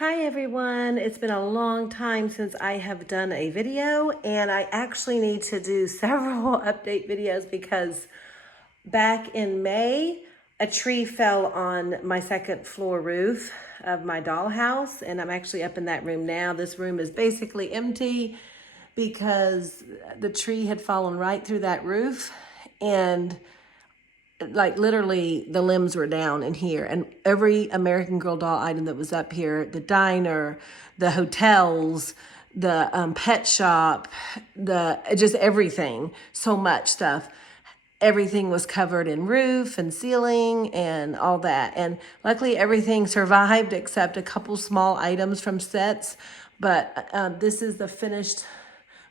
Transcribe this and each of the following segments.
Hi everyone, it's been a long time since I have done a video and I actually need to do several update videos because back in May, a tree fell on my second floor roof of my dollhouse and I'm actually up in that room now. This room is basically empty because the tree had fallen right through that roof and like literally the limbs were down in here, and every American Girl doll item that was up here, the diner, the hotels, the pet shop, the just everything, so much stuff, everything was covered in roof and ceiling and all that. And luckily everything survived except a couple small items from sets. But this is the finished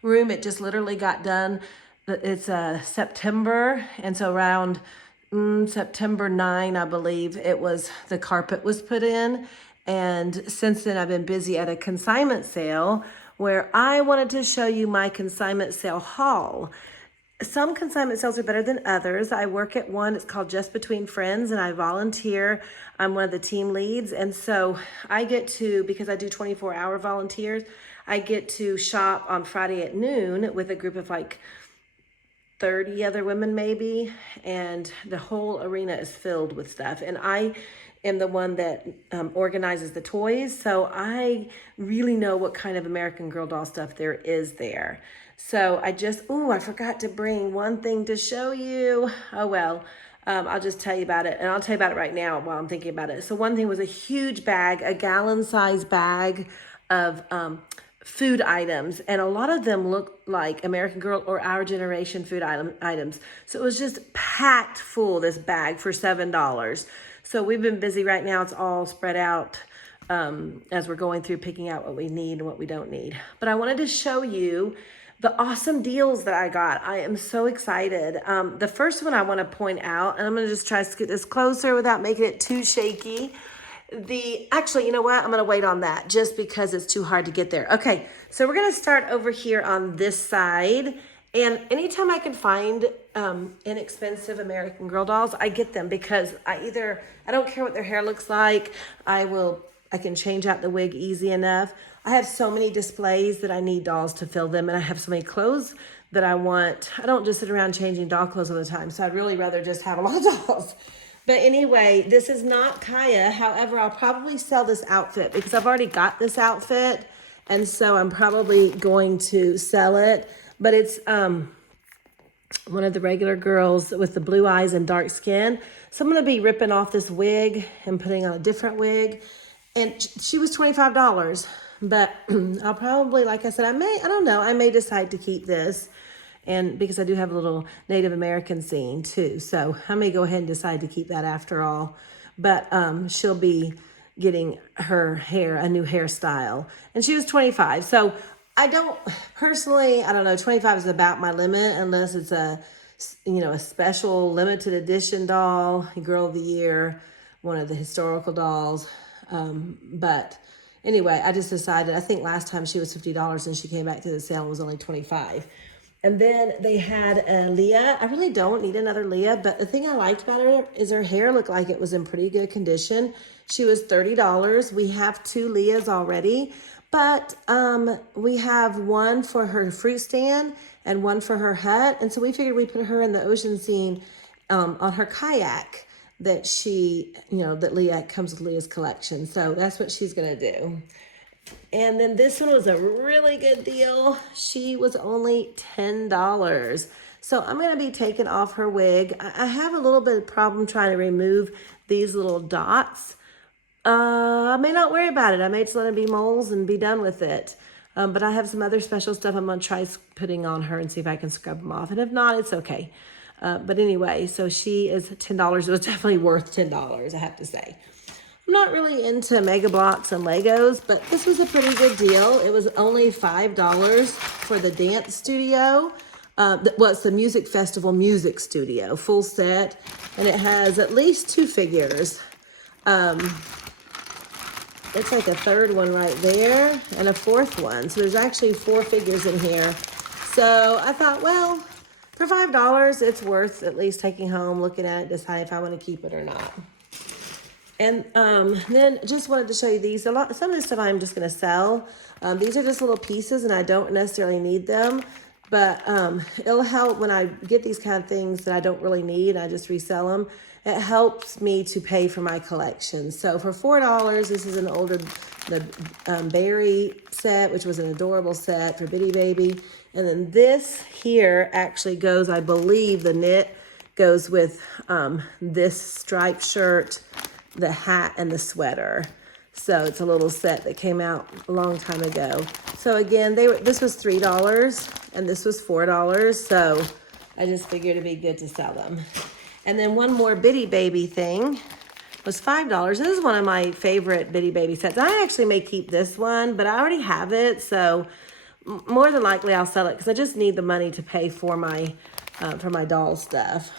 room. It just literally got done. It's September, and so around September 9, I believe, the carpet was put in. And since then, I've been busy at a consignment sale where I wanted to show you my consignment sale haul. Some consignment sales are better than others. I work at one, it's called Just Between Friends, and I volunteer. I'm one of the team leads. And so I get to, because I do 24-hour volunteers, I get to shop on Friday at noon with a group of like 30 other women maybe, and the whole arena is filled with stuff. And I am the one that organizes the toys, so I really know what kind of American Girl doll stuff there is there. So I forgot to bring one thing to show you. Oh well, I'll just tell you about it, and I'll tell you about it right now while I'm thinking about it. So one thing was a huge bag, a gallon-sized bag of food items, and a lot of them look like American Girl or our generation food items. So it was just packed full, this bag for $7. So we've been busy right now. It's all spread out as we're going through picking out what we need and what we don't need. But I wanted to show you the awesome deals that I got. I am so excited. The first one I want to point out, and I'm going to just try to get this closer without making it too shaky. Actually, you know what? I'm going to wait on that just because it's too hard to get there. Okay, so we're going to start over here on this side. And anytime I can find inexpensive American Girl dolls, I get them because I don't care what their hair looks like. I can change out the wig easy enough. I have so many displays that I need dolls to fill them, and I have so many clothes that I want. I don't just sit around changing doll clothes all the time, so I'd really rather just have a lot of dolls. But anyway, this is not Kaya. However, I'll probably sell this outfit because I've already got this outfit, and so I'm probably going to sell it. But it's one of the regular girls with the blue eyes and dark skin. So I'm going to be ripping off this wig and putting on a different wig. And she was $25. But I'll probably, like I said, I may decide to keep this. And because I do have a little Native American scene too. So I may go ahead and decide to keep that after all. But she'll be getting her hair, a new hairstyle. And she was 25. So I don't know, 25 is about my limit unless it's a special limited edition doll, Girl of the Year, one of the historical dolls. But anyway, I just decided, I think last time she was $50 and she came back to the sale and was only 25. And then they had a Leah. I really don't need another Leah, but the thing I liked about her is her hair looked like it was in pretty good condition. She was $30. We have 2 Leahs already, but we have one for her fruit stand and one for her hut. And so we figured we'd put her in the ocean scene on her kayak that that Leah comes with Leah's collection. So that's what she's gonna do. And then this one was a really good deal. She was only $10. So I'm going to be taking off her wig. I have a little bit of problem trying to remove these little dots. I may not worry about it. I may just let it be moles and be done with it. But I have some other special stuff I'm going to try putting on her and see if I can scrub them off. And if not, it's okay. But anyway, so she is $10. It was definitely worth $10, I have to say. I'm not really into Mega Bloks and Legos, but this was a pretty good deal. It was only $5 for the dance studio. It's the Music Festival Music Studio, full set. And it has at least 2 figures. It's like a third one right there and a 4th one. So there's actually 4 figures in here. So I thought, well, for $5, it's worth at least taking home, looking at it, decide if I want to keep it or not. And then just wanted to show you these. Some of this stuff I'm just going to sell. These are just little pieces and I don't necessarily need them. But it'll help when I get these kind of things that I don't really need. I just resell them. It helps me to pay for my collection. So for $4, this is an older berry set, which was an adorable set for Bitty Baby. And then this here actually goes, I believe the knit goes with this striped shirt, the hat, and the sweater. So it's a little set that came out a long time ago. So again, this was $3 and this was $4. So I just figured it'd be good to sell them. And then one more Bitty Baby thing was $5. This is one of my favorite Bitty Baby sets. I actually may keep this one, but I already have it. So more than likely I'll sell it because I just need the money to pay for my doll stuff.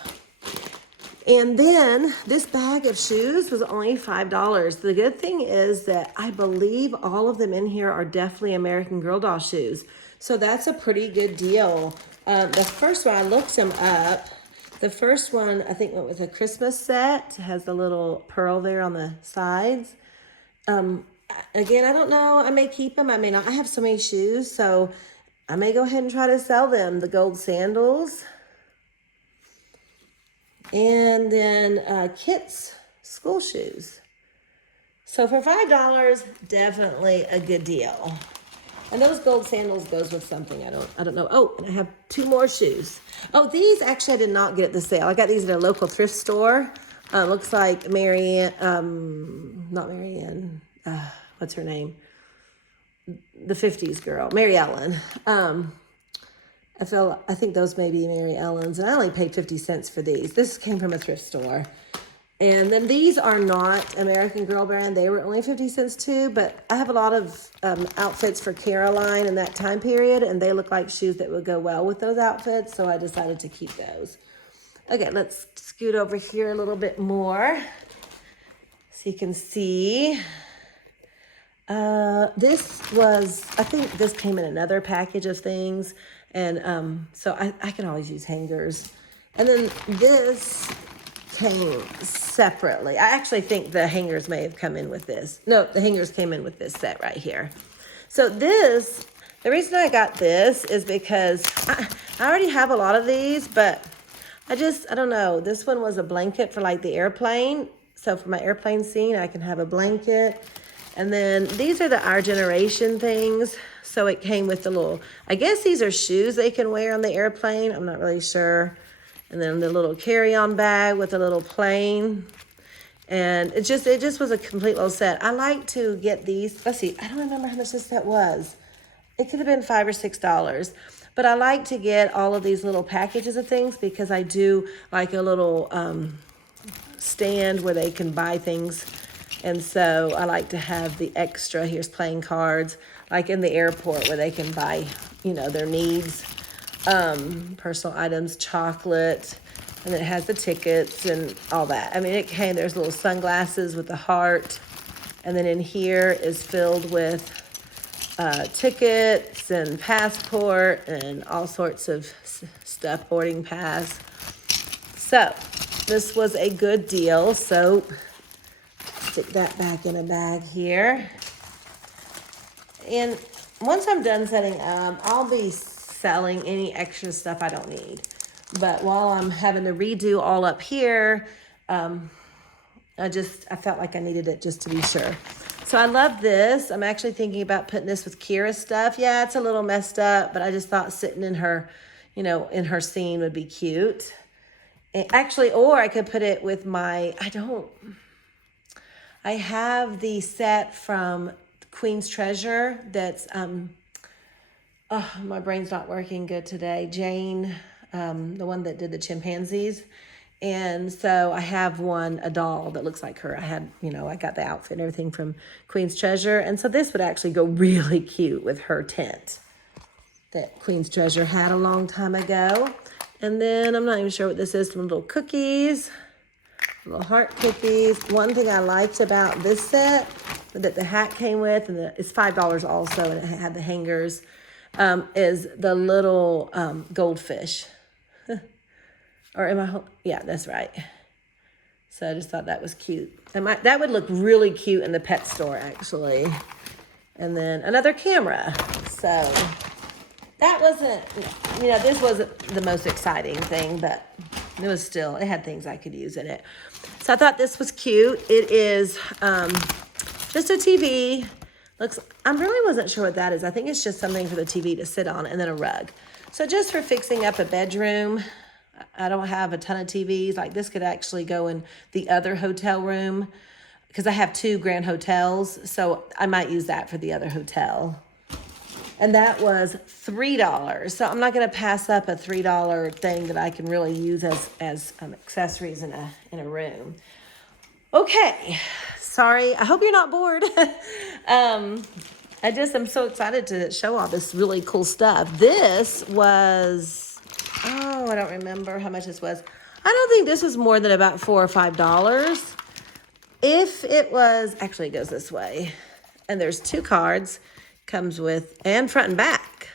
And then this bag of shoes was only $5. The good thing is that I believe all of them in here are definitely American Girl doll shoes. So that's a pretty good deal. The first one, I looked them up. The first one, I think, went with a Christmas set. It has the little pearl there on the sides. Again, I don't know. I may keep them. I may not. I have so many shoes, so I may go ahead and try to sell them. The gold sandals. And then Kit's school shoes. So for $5, definitely a good deal. And those gold sandals goes with something. I don't know. Oh, and I have 2 more shoes. Oh, these actually I did not get at the sale. I got these at a local thrift store. Looks like not Marianne. What's her name? The 50s girl, Mary Ellen. I think those may be Mary Ellen's, and I only paid 50 cents for these. This came from a thrift store. And then these are not American Girl brand. They were only 50 cents too, but I have a lot of outfits for Caroline in that time period, and they look like shoes that would go well with those outfits, so I decided to keep those. Okay, let's scoot over here a little bit more so you can see. I think this came in another package of things, and so I can always use hangers. And then this came separately. I actually think the hangers may have come in with this. No, the hangers came in with this set right here. So the reason I got this is because I already have a lot of these, but I don't know. This one was a blanket for like the airplane. So for my airplane scene, I can have a blanket. And then these are the Our Generation things. So it came with the little, I guess these are shoes they can wear on the airplane. I'm not really sure. And then the little carry-on bag with a little plane. And it just was a complete little set. I like to get these. Let's see, I don't remember how much this set was. It could have been $5 or $6. But I like to get all of these little packages of things because I do like a little stand where they can buy things. And so I like to have the extra. Here's playing cards, like in the airport where they can buy, their needs. Personal items, chocolate, and it has the tickets and all that. I mean, there's little sunglasses with the heart, and then in here is filled with tickets and passport and all sorts of stuff, boarding pass. So this was a good deal. So stick that back in a bag here. And once I'm done setting up, I'll be selling any extra stuff I don't need. But while I'm having to redo all up here, I felt like I needed it just to be sure. So I love this. I'm actually thinking about putting this with Kira's stuff. Yeah, it's a little messed up, but I just thought sitting in her, in her scene would be cute. And actually, or I could put it with I have the set from Queen's Treasure that's, my brain's not working good today. Jane, the one that did the chimpanzees. And so I have a doll that looks like her. I got the outfit and everything from Queen's Treasure. And so this would actually go really cute with her tent that Queen's Treasure had a long time ago. And then I'm not even sure what this is. Some little cookies, little heart cookies. One thing I liked about this set that the hat came with, and it's $5 also, and it had the hangers, is the little goldfish. Or am I? Yeah, that's right. So I just thought that was cute. That would look really cute in the pet store, actually. And then another camera. So that wasn't, this wasn't the most exciting thing, but it had things I could use in it. So I thought this was cute. It is just a TV. I really wasn't sure what that is. I think it's just something for the TV to sit on, and then a rug. So just for fixing up a bedroom. I don't have a ton of TVs. Like this could actually go in the other hotel room because I have 2 grand hotels. So I might use that for the other hotel. And that was $3. So I'm not going to pass up a $3 thing that I can really use as accessories in a room. Okay. Sorry. I hope you're not bored. I'm so excited to show all this really cool stuff. This was... Oh, I don't remember how much this was. I don't think this was more than about $4 or $5. If it was, actually it goes this way. And there's 2 cards, comes with, and front and back.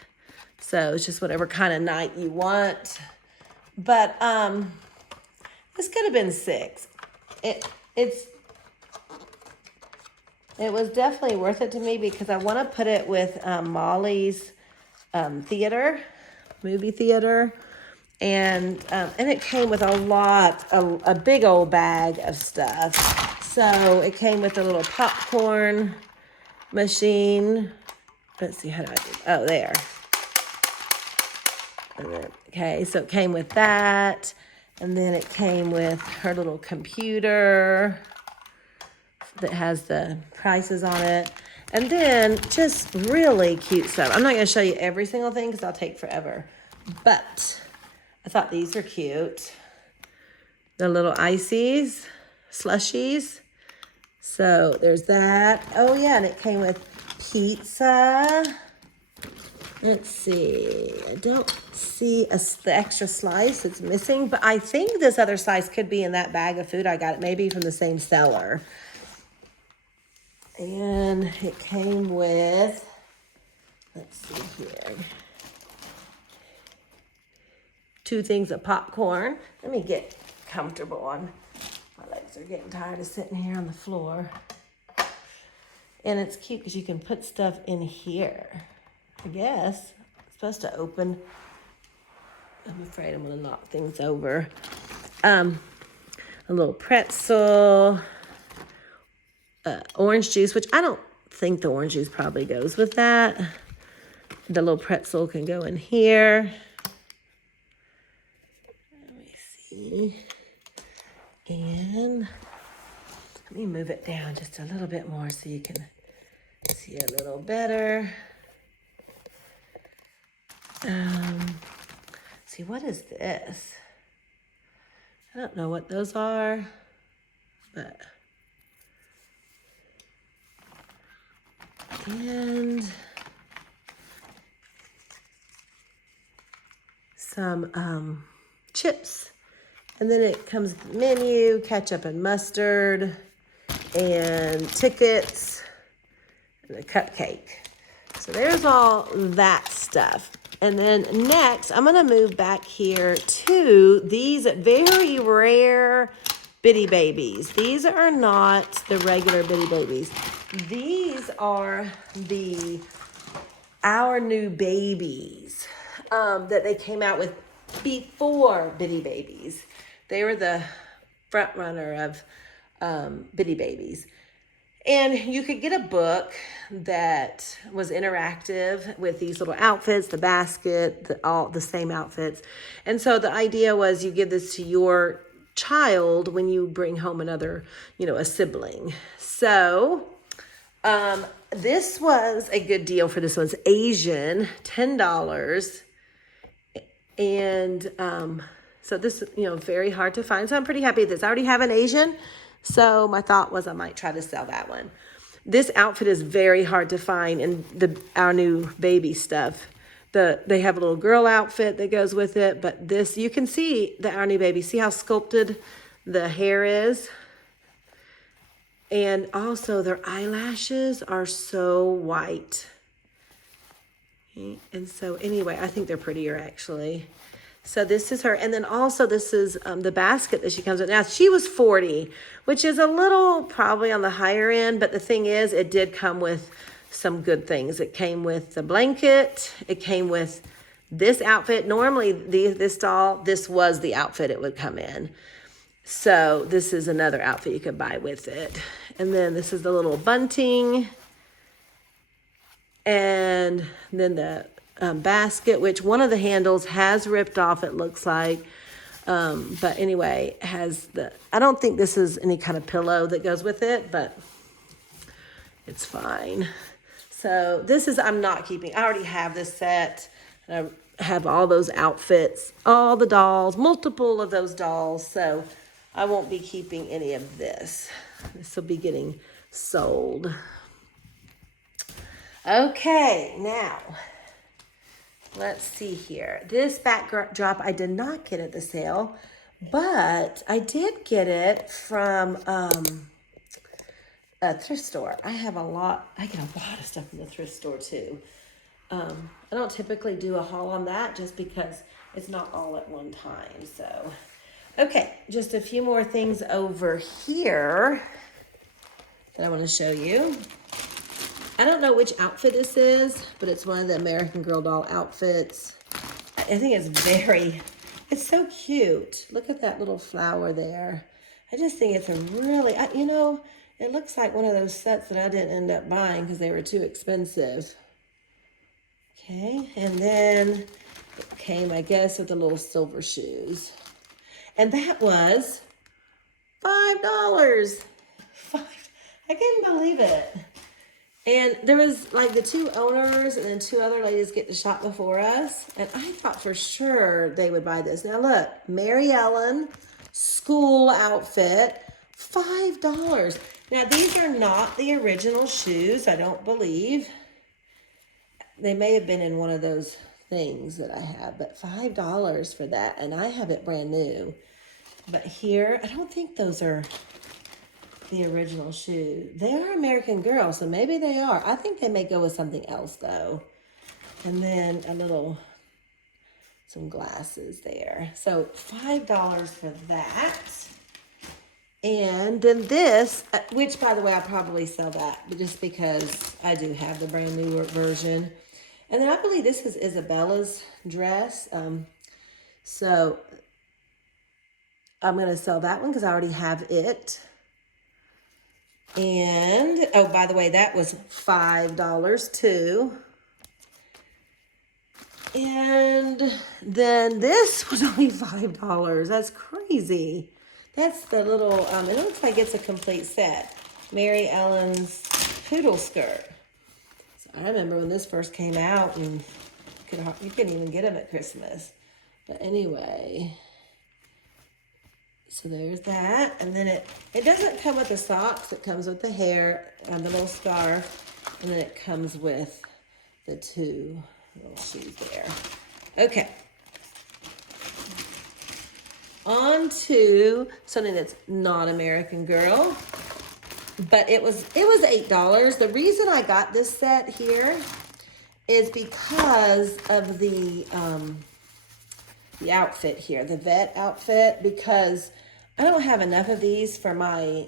So it's just whatever kind of night you want. But this could have been $6. It was definitely worth it to me because I want to put it with Molly's movie theater. And it came with a big old bag of stuff. So it came with a little popcorn machine. Let's see, how do I do? Oh, there. Okay, so it came with that. And then it came with her little computer that has the prices on it. And then just really cute stuff. I'm not going to show you every single thing because I'll take forever. But I thought these were cute. The little ices, slushies. So there's that. Oh yeah, and it came with pizza. Let's see. I don't see the extra slice. It's missing, but I think this other slice could be in that bag of food I got. It maybe from the same seller. And it came with, let's see here, 2 things of popcorn. Let me get comfortable my legs are getting tired of sitting here on the floor. And it's cute because you can put stuff in here. I guess it's supposed to open. I'm afraid I'm gonna knock things over. A little pretzel, orange juice, which I don't think the orange juice probably goes with that. The little pretzel can go in here. And let me move it down just a little bit more so you can see a little better. See, what is this? I don't know what those are, but and some chips. And then it comes with the menu, ketchup and mustard, and tickets, and a cupcake. So there's all that stuff. And then next, I'm going to move back here to these very rare Bitty Babies. These are not the regular Bitty Babies. These are Our New Babies that they came out with before Bitty Babies. They were the front runner of Bitty Babies. And you could get a book that was interactive with these little outfits, the basket, all the same outfits. And so the idea was you give this to your child when you bring home another, a sibling. So this was a good deal for this one's Asian, $10. And so this, very hard to find. So I'm pretty happy with this. I already have an Asian. So my thought was I might try to sell that one. This outfit is very hard to find in Our New Baby stuff. They have a little girl outfit that goes with it, but this, you can see the Our New Baby. See how sculpted the hair is? And also their eyelashes are so white. And so anyway, I think they're prettier actually. So this is her. And then also this is the basket that she comes with. Now she was 40, which is a little probably on the higher end. But the thing is, it did come with some good things. It came with the blanket. It came with this outfit. Normally this doll, this was the outfit it would come in. So this is another outfit you could buy with it. And then this is the little bunting. And then the basket, which one of the handles has ripped off, it looks like. But anyway, has the, I don't think this is any kind of pillow that goes with it, but it's fine. So this is, I'm not keeping, I already have this set. I have all those outfits, all the dolls, multiple of those dolls. So I won't be keeping any of this. This will be getting sold. Okay, now, let's see here. This backdrop I did not get at the sale, but I did get it from a thrift store. I get a lot of stuff from the thrift store too. I don't typically do a haul on that just because it's not all at one time. So, okay, just a few more things over here that I want to show you. I don't know which outfit this is, but it's one of the American Girl doll outfits. I think it's so cute. Look at that little flower there. I just think it's a really, it looks like one of those sets that I didn't end up buying because they were too expensive. Okay, and then it came, I guess, with the little silver shoes. And that was $5. I couldn't believe it. And there was like the two owners and then two other ladies get to shop before us. And I thought for sure they would buy this. Now look, Mary Ellen school outfit, $5. Now these are not the original shoes, I don't believe. They may have been in one of those things that I have, but $5 for that. And I have it brand new. But here, I don't think those are the original shoe. They are American Girl, so maybe they are. I think they may go with something else though. And then some glasses there. So $5 for that. And then this, which by the way, I'll probably sell that, but just because I do have the brand new version. And then I believe this is Isabella's dress. So I'm going to sell that one because I already have it. And, oh, by the way, that was $5 too. And then this was only $5. That's crazy. That's the little, it looks like it's a complete set. Mary Ellen's poodle skirt. So I remember when this first came out and you couldn't even get them at Christmas. But anyway, so there's that. And then it doesn't come with the socks. It comes with the hair and the little scarf. And then it comes with the two little shoes there. Okay. On to something that's not American Girl. But it was $8. The reason I got this set here is because of the outfit here, the vet outfit, because I don't have enough of these for my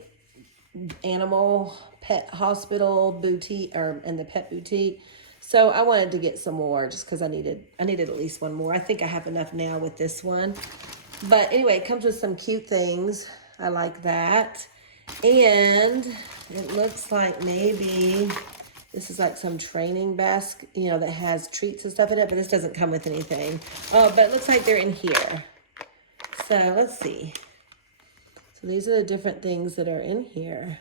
animal pet hospital boutique and the pet boutique. So I wanted to get some more just because I needed at least one more. I think I have enough now with this one. But anyway, it comes with some cute things. I like that. And it looks like maybe this is like some training basket, that has treats and stuff in it, but this doesn't come with anything. Oh, but it looks like they're in here. So let's see. So these are the different things that are in here.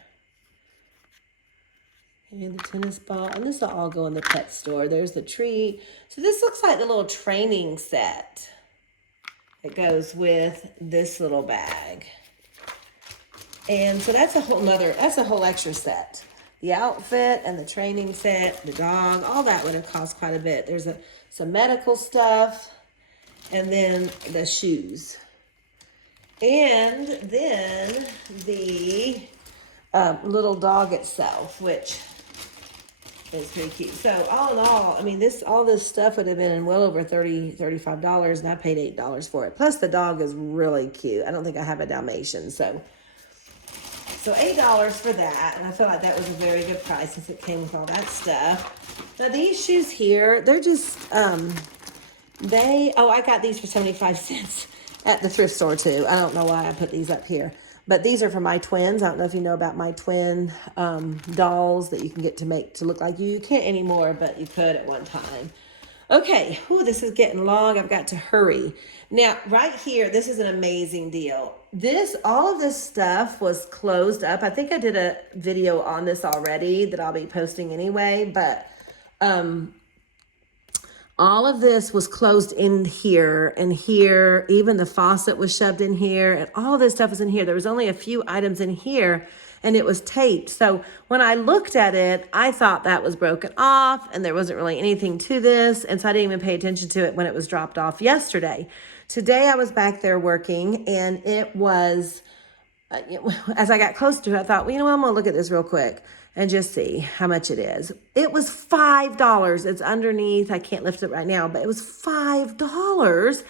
And the tennis ball, and this will all go in the pet store. There's the treat. So this looks like the little training set. It goes with this little bag. And so that's a whole extra set. The outfit and the training set, the dog, all that would have cost quite a bit. There's some medical stuff and then the shoes. And then the little dog itself, which It's pretty cute. So all in all, I mean, all this stuff would have been well over $35, and I paid $8 for it. Plus the dog is really cute. I don't think I have a Dalmatian, so $8 for that, and I feel like that was a very good price since it came with all that stuff. Now these shoes here, they're just I got these for 75 cents at the thrift store too. I don't know why I put these up here. But these are for my twins. I don't know if you know about my twin dolls that you can get to look like you. You can't anymore, but you could at one time. Okay, this is getting long. I've got to hurry. Now, right here, this is an amazing deal. All of this stuff was closed up. I think I did a video on this already that I'll be posting anyway, but all of this was closed in here and here. Even the faucet was shoved in here, and all of this stuff was in here. There was only a few items in here, and it was taped. So when I looked at it, I thought that was broken off, and there wasn't really anything to this, and so I didn't even pay attention to it when it was dropped off yesterday. Today I was back there working, and it was, as I got close to it, I thought, well, you know what, I'm gonna look at this real quick and just see how much it is. It was $5. It's underneath. I can't lift it right now, but it was $5.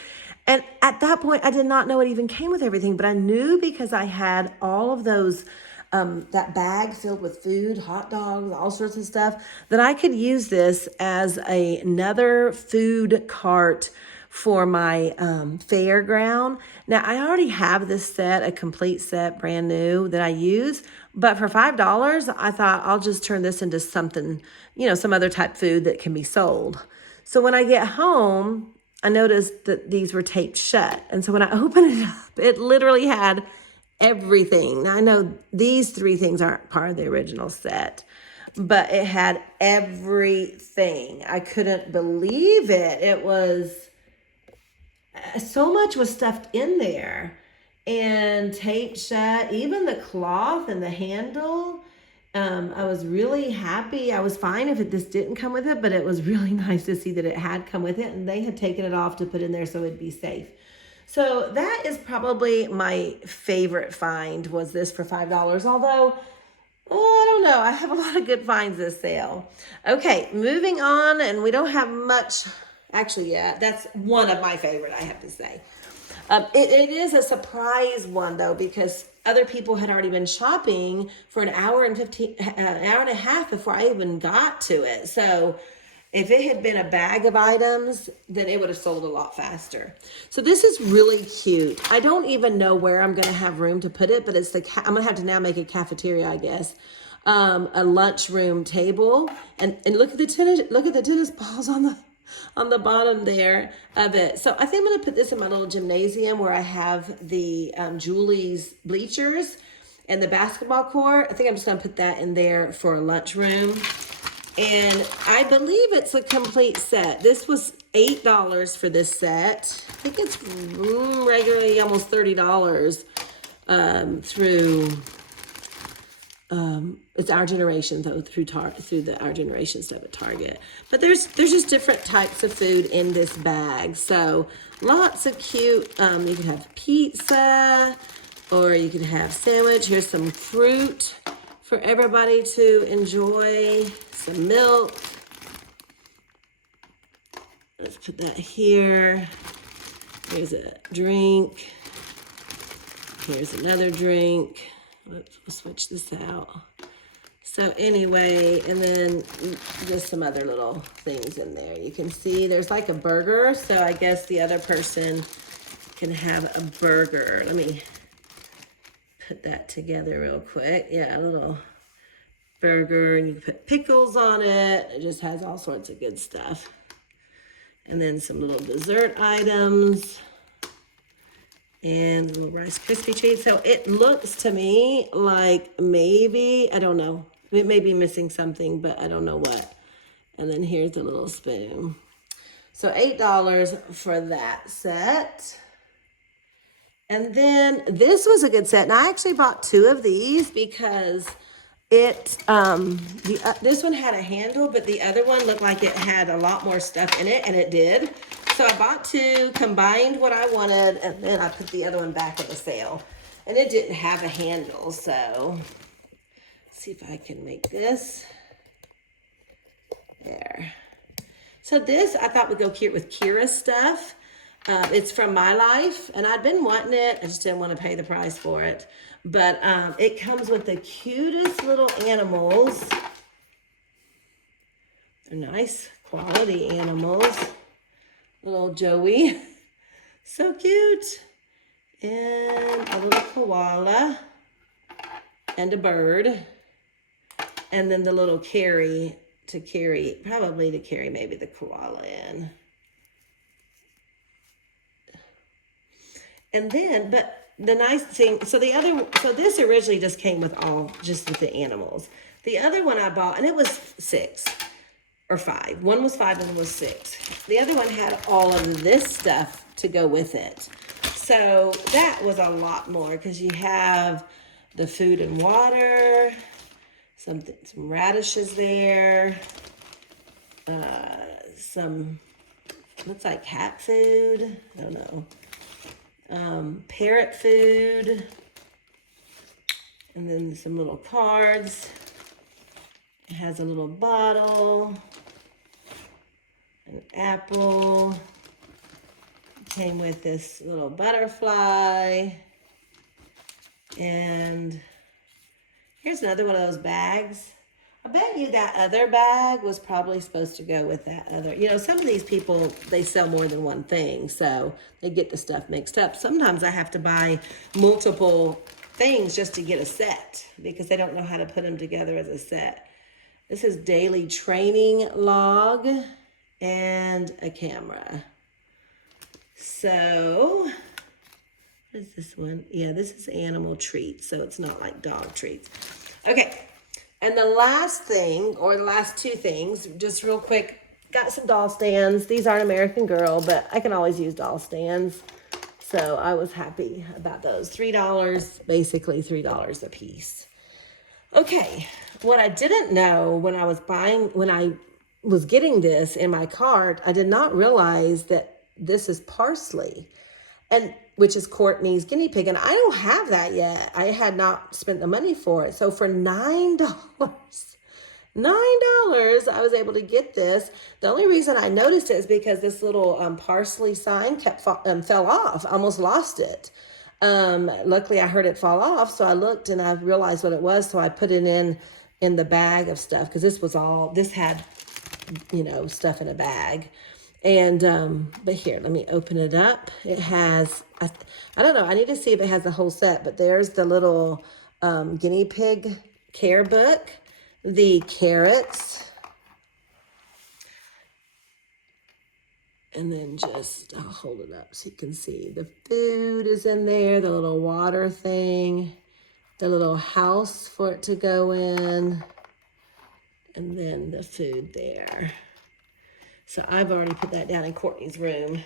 And at that point, I did not know it even came with everything, but I knew because I had all of those, that bag filled with food, hot dogs, all sorts of stuff, that I could use this as another food cart for my fairground. Now, I already have this set, a complete set, brand new, that I use. But for $5, I thought I'll just turn this into something, some other type food that can be sold. So when I get home, I noticed that these were taped shut. And so when I opened it up, it literally had everything. Now I know these 3 things aren't part of the original set, but it had everything. I couldn't believe it. It was, so much was stuffed in there. And taped shut, even the cloth and the handle. I was really happy. I was fine if this didn't come with it, but it was really nice to see that it had come with it, and they had taken it off to put in there so it'd be safe. So that is probably my favorite find, was this for $5. Although, I don't know, I have a lot of good finds this sale. Okay, moving on, and we don't have much. Actually, yeah, that's one of my favorite, I have to say. It is a surprise one though, because other people had already been shopping for an hour and a half before I even got to it. So if it had been a bag of items, then it would have sold a lot faster. So this is really cute. I don't even know where I'm going to have room to put it, but I'm going to have to now make a cafeteria, I guess. A lunchroom table, and look at the tennis balls on the bottom there of it. So I think I'm going to put this in my little gymnasium where I have the Julie's bleachers and the basketball court. I think I'm just going to put that in there for a lunchroom. And I believe it's a complete set. This was $8 for this set. I think it's regularly almost $30 through... it's Our Generation though, through the Our Generation stuff at Target. But there's just different types of food in this bag. So lots of cute, you could have pizza, or you could have sandwich. Here's some fruit for everybody to enjoy, some milk. Let's put that here. Here's a drink. Here's another drink. Let's switch this out. So anyway, and then just some other little things in there. You can see there's like a burger. So I guess the other person can have a burger. Let me put that together real quick. Yeah, a little burger, and you can put pickles on it. It just has all sorts of good stuff. And then some little dessert items. And a little Rice Krispie treat. So it looks to me like maybe, I don't know, it may be missing something, but I don't know what. And then here's the little spoon. So $8 for that set. And then this was a good set. And I actually bought 2 of these because it, this one had a handle, but the other one looked like it had a lot more stuff in it, and it did. So I bought 2, combined what I wanted, and then I put the other one back at the sale. And it didn't have a handle, so let's see if I can make this. there. So this I thought would go cute with Kira's stuff. It's from My Life, and I'd been wanting it. I just didn't want to pay the price for it. But it comes with the cutest little animals. They're nice quality animals. Little Joey. So cute. And a little koala. And a bird. And then the little probably to carry maybe the koala in. And then, but the nice thing, so this originally just came with the animals. The other one I bought, and it was 6 or 5. One was 5 and one was 6. The other one had all of this stuff to go with it. So that was a lot more because you have the food and water, some radishes there, some, looks like cat food, I don't know. Parrot food, and then some little cards. It has a little bottle, an apple. Came with this little butterfly, and here's another one of those bags. I bet you that other bag was probably supposed to go with that other. You know, some of these people, they sell more than one thing, so they get the stuff mixed up. Sometimes I have to buy multiple things just to get a set because they don't know how to put them together as a set. This is daily training log and a camera. So, what is this one? Yeah, this is animal treats, so it's not like dog treats. Okay. And the last thing, or the last 2 things, just real quick, got some doll stands. These aren't American Girl, but I can always use doll stands. So I was happy about those. $3, basically $3 a piece. Okay, what I didn't know when I was getting this in my cart, I did not realize that this is parsley, and which is Courtney's guinea pig, and I don't have that yet. I had not spent the money for it. So for $9, I was able to get this. The only reason I noticed it is because this little parsley sign fell off. I almost lost it. Luckily I heard it fall off, so I looked and I realized what it was. So I put it in the bag of stuff because this had, you know, stuff in a bag. And, but here, let me open it up. It has, I don't know, I need to see if it has the whole set, but there's the little guinea pig care book, the carrots, and then I'll hold it up so you can see. The food is in there, the little water thing, the little house for it to go in, and then the food there. So I've already put that down in Courtney's room.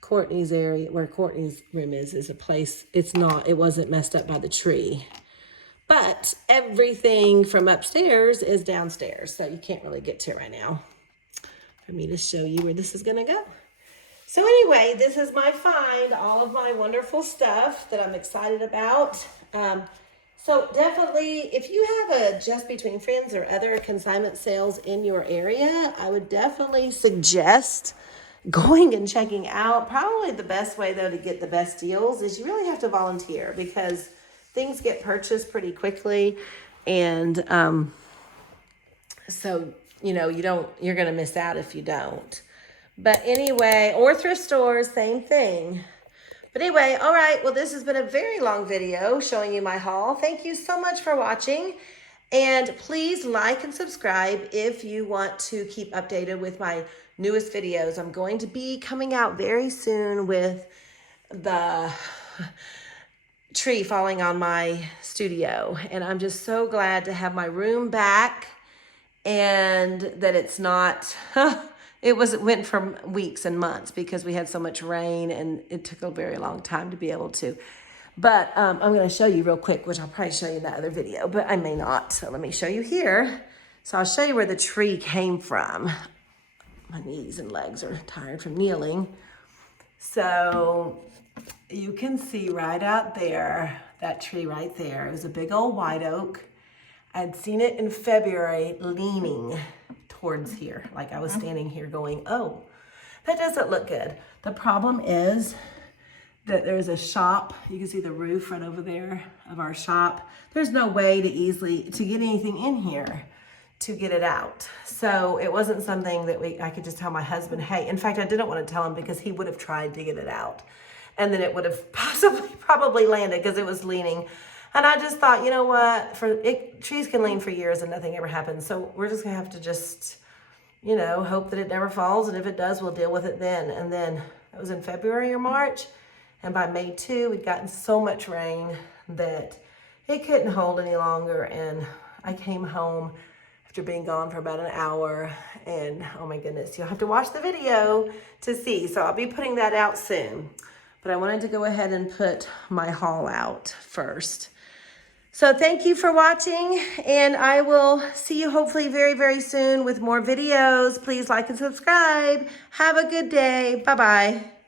Courtney's area, where Courtney's room is a place, it wasn't messed up by the tree. But everything from upstairs is downstairs, so you can't really get to it right now. For me to show you where this is gonna go. So anyway, this is my find, all of my wonderful stuff that I'm excited about. So definitely, if you have a Just Between Friends or other consignment sales in your area, I would definitely suggest going and checking out. Probably the best way, though, to get the best deals is you really have to volunteer because things get purchased pretty quickly. And so, you know, you're going to miss out if you don't. But anyway, or thrift stores, same thing. But anyway, all right, well, this has been a very long video showing you my haul. Thank you so much for watching. And please like and subscribe if you want to keep updated with my newest videos. I'm going to be coming out very soon with the tree falling on my studio. And I'm just so glad to have my room back and that it's not... It went for weeks and months because we had so much rain and it took a very long time to be able to. But I'm going to show you real quick, which I'll probably show you in that other video, but I may not. So let me show you here. So I'll show you where the tree came from. My knees and legs are tired from kneeling. So you can see right out there, that tree right there. It was a big old white oak. I'd seen it in February leaning. towards here. Like I was standing here going, oh, that doesn't look good. The problem is that there's a shop. You can see the roof right over there of our shop. There's no way to get anything in here to get it out. So it wasn't something that I could just tell my husband, hey, in fact, I didn't want to tell him because he would have tried to get it out. And then it would have probably landed because it was leaning. And I just thought, you know what, trees can lean for years and nothing ever happens. So we're just gonna have to just, you know, hope that it never falls. And if it does, we'll deal with it then. And then it was in February or March. And by May 2, we'd gotten so much rain that it couldn't hold any longer. And I came home after being gone for about an hour. And oh my goodness, you'll have to watch the video to see. So I'll be putting that out soon. But I wanted to go ahead and put my haul out first. So thank you for watching, and I will see you hopefully very, very soon with more videos. Please like and subscribe. Have a good day. Bye-bye.